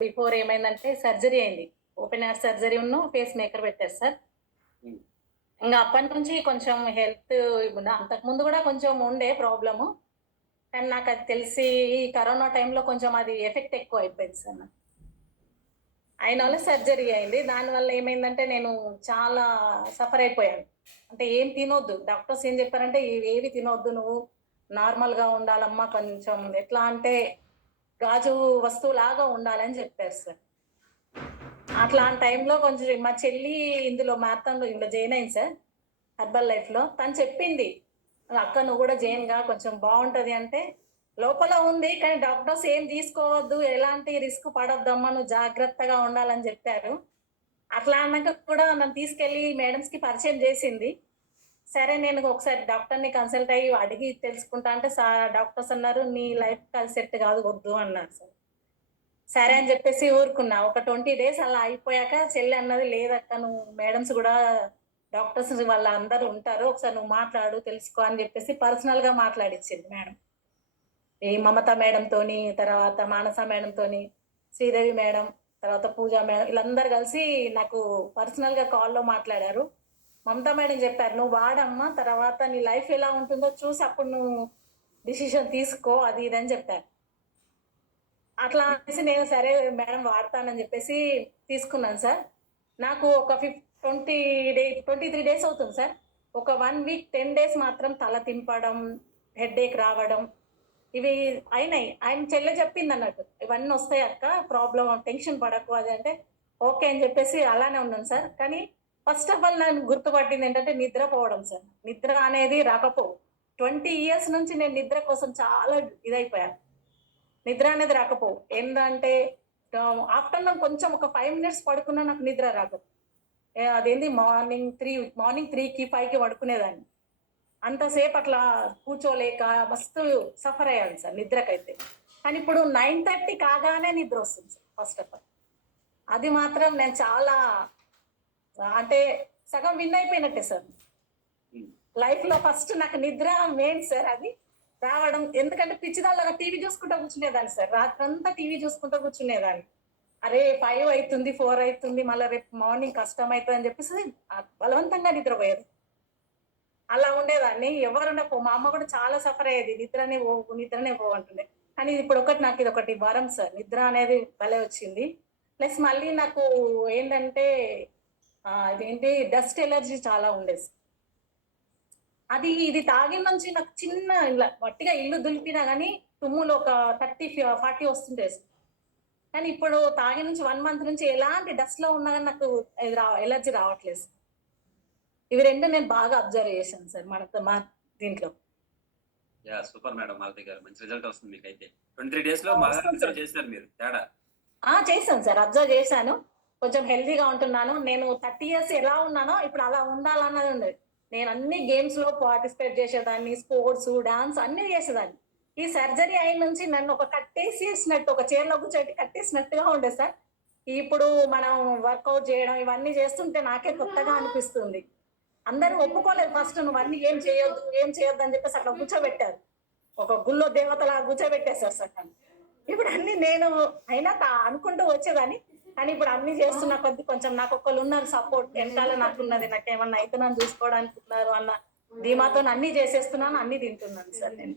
Before ఏమైందంటే surgery అయింది. Open heart surgery pacemaker పెట్టారు సార్. హ్మ్. ఇంగ అప్పటి నుంచి కొంచెం హెల్త్ అంతకుముందు గూడా కొంచెం ఉండే ప్రాబ్లము. కానీ నాకది తెలిసి ఈ కరోనా టైంలో కొంచెం అది ఎఫెక్ట్ ఎక్కువయిపోయింది సార్ నాకు. అయిన వల్ల సర్జరీ అయింది. దానివల్ల ఏమైందంటే నేను చాలా సఫర్ అయిపోయాను. అంటే ఏం తినొద్దు. డాక్టర్స్ ఏం చెప్పారంటే ఇవేవి తినొద్దు నువ్వు. నార్మల్‌గా ఉండాలమ్మా కొంచెం ఎట్లా అంటే గాజు వస్తువులాగా ఉండాలని చెప్పారు సార్. అట్లాంటి టైంలో కొంచెం మా చెల్లి ఇందులో మారథాన్‌లో జాయిన్ అయింది సార్. హెర్బల్ లైఫ్‌లో. తను చెప్పింది. "అక్క నువ్వు గూడా జాయిన్‌గా కొంచెం బావుంటది" అంటే, లోపల ఉంది. కానీ డాక్టర్స్ ఏం తీసుకోవద్దు, ఎలాంటి రిస్క్ పడొద్దమ్మా, నువ్వు జాగ్రత్తగా ఉండాలని జెప్పారు. అట్లా అన్నాక కూడా నన్ను తీసుకెళ్ళి మేడమ్స్‌కి పరిచయం జేసింది. సరే నేను ఒకసారి డాక్టర్‌ని కన్సల్ట్ అయ్యి అడిగి తెలుసుకుంటా అంటే డాక్టర్స్ అన్నారు, "నీ లైఫ్‌కి అది సెట్ గాదు, వద్దు" అన్నారు సార్. సరే అని జెప్పేసి ఊరుకున్నా. ఒక 20 డేస్ అలా అయిపోయాక చెల్లి అన్నది, "లేదక్క నువ్వు మేడమ్స్ గూడా డాక్టర్స్ వాళ్ళందరూ ఉంటారు. ఒకసారి నువ్వు మాట్లాడు, తెలుసుకో" అని జెప్పేసి పర్సనల్‌గా మాట్లాడిచ్చింది మేడం. ఈ మమత మేడంతోని, తర్వాత మానస మేడంతోని, శ్రీదేవి మేడం, తర్వాత పూజ మేడం ఈళ్ళందరూ కలిసి నాకు పర్సనల్‌గా కాల్‌లో మాట్లాడారు. మమతా మేడం జెప్పారు, "నువ్వు వాడమ్మా, తర్వాత నీ లైఫ్ ఎలా ఉంటుందో చూసి అప్పుడు నువ్వు డిసిషన్ తీసుకో" అది ఇది అని జెప్పారు. అట్లా అనేసి నేను సరే మేడం వాడతానని జెప్పేసి తీసుకున్నాను సార్. నాకు ఒక 23 డేస్ అవుతుంది సార్. ఒక 1 వీక్ 10 డేస్ మాత్రం తల తింపడం, హెడ్‌ఏక్ రావడం ఇవి అయినాయి. ఆయన చెల్లె చెప్పిందన్నట్టు. "ఇవన్నీ వస్తాయి అక్క, ప్రాబ్లమ్ టెన్షన్ పడకు" అది అంటే, ఓకే అని చెప్పేసి అలానే ఉన్నాను సార్. కానీ ఫస్ట్ ఆఫ్ ఆల్ నన్ను గుర్తుపట్టిందేంటంటే నిద్రపోవడం సార్. నిద్ర అనేది రాకపోవు. 20 ఇయర్స్ నుంచి నేను నిద్ర కోసం చాలా ఇదైపోయాను. నిద్ర అనేది రాకపోవు. ఏందంటే ఆఫ్టర్‌నూన్ కొంచెం ఒక 5 మినిట్స్ పడుకున్నా నాకు నిద్ర రాదు. అదేంది మార్నింగ్ 3కి, 5కి పడుకునేదాన్ని. అంతసేపు అట్లా కూర్చోలేక మస్తు సఫర్ అయ్యాను సార్ నిద్రకైతే. కానీ ఇప్పుడు 9:30 కాగానే నిద్రొస్తుంది సార్ ఫస్ట్ ఆఫ్ ఆల్. అది మాత్రం నేను చాలా అంటే సగం విన్ అయిపోయినట్టే సార్. హ్మ్. లైఫ్‌లో ఫస్ట్ నాకు నిద్ర మెయిన్ సార్ అది. రావడం ఎందుకంటే పిచ్చిదానిలాగా టీవీ చూసుకుంటా కూర్చునేదాన్ని సార్. రాత్రంతా టీవీ చూసుకుంటా కూర్చునేదాన్ని. అరే! 5 అయితుంది, 4 అయితుంది, మళ్ళా రేపు మార్నింగ్ కష్టమైతదని చెప్పేసి బలవంతంగా నిద్రపోయేది. అలా ఉండేదాన్ని. మా అమ్మ కూడా చాలా సఫర్ అయ్యేది. నిద్రనే పోవు అంటుండే. కానీ ఇప్పుడొకటి నాకు ఇదొకటి వరం సార్. నిద్ర అనేది భలే వచ్చింది. ప్లస్ మళ్ళీ నాకు ఏంటంటే ఇదేంటి డస్ట్ ఎలర్జీ చాలా ఉండేది. ఇది తాగిన నుంచి నాకు చిన్న ఇలా వట్టిగా ఇల్లు దులిపినా గానీ తుమ్ములు ఒక 30, 40 వస్తుంటాయి సార్. కానీ ఇప్పుడు తాగిన నుంచి 1 మంత్ నుంచి ఎలాంటి డస్ట్‌లో ఉన్నా గానీ నాకు ఎలర్జీ రావట్లేదు సార్. ఇవి 2 నేను బాగా అబ్జర్వ్ చేశాను సార్ మా దీంట్లో. యాహ్! సూపర్ మేడం మాలతి గారు. మంచి రిజల్ట్ వస్తుంది మీకైతే. 23 డేస్‌లో బాగా వస్తుంది అబ్జర్వ్ సార్. చేసారు మీరు తేడా. చేశాను సార్. అబ్జర్వ్ చేశాను. కొంచెం హెల్తీగా ఉంటున్నాను. నేను 30 ఇయర్స్ ఎలా ఉన్నానో ఇప్పుడు అలా ఉండాలన్నది ఉండేది. నేను అన్ని గేమ్స్‌లో పార్టిసిపేట్ చేసేదాన్ని. స్పోర్ట్స్, డాన్స్ అన్నీ చేసేదాన్ని. ఈ సర్జరీ అయిన నుంచి నన్ను ఒక కట్టేసేసినట్టు ఒక చైర్‌లో కూర్చోబెట్టి కట్టేసినట్టుగా ఉండేది సార్. ఇప్పుడు మనం వర్కౌట్ చేయడం ఇవన్నీ చేస్తుంటే నాకే కొత్తగా అనిపిస్తుంది. అందరూ ఒప్పుకోలేదు ఫస్ట్ నువ్వన్నీ ఏం చేయొద్దు అని చెప్పేసి అట్లా కూర్చోబెట్టారు. ఒక గుళ్ళో దేవతలాగా కూర్చోబెట్టేసారు సార్ నన్ను. ఇప్పుడు అన్నీ నేను అయినా అనుకుంటూ వచ్చేదాన్ని. కానీ ఇప్పుడు అన్నీ చేస్తున్న కొద్దీ కొంచెం నాకొకళ్ళున్నారు సపోర్ట్ ఎనకాల నాకున్నది. నాకేమన్నా అయితే నన్ను చూసుకోవడానికి ఉన్నారు అన్న ధీమాతోని అన్నీ చేసేస్తున్నాను. అన్నీ తింటున్నాను సార్ నేను.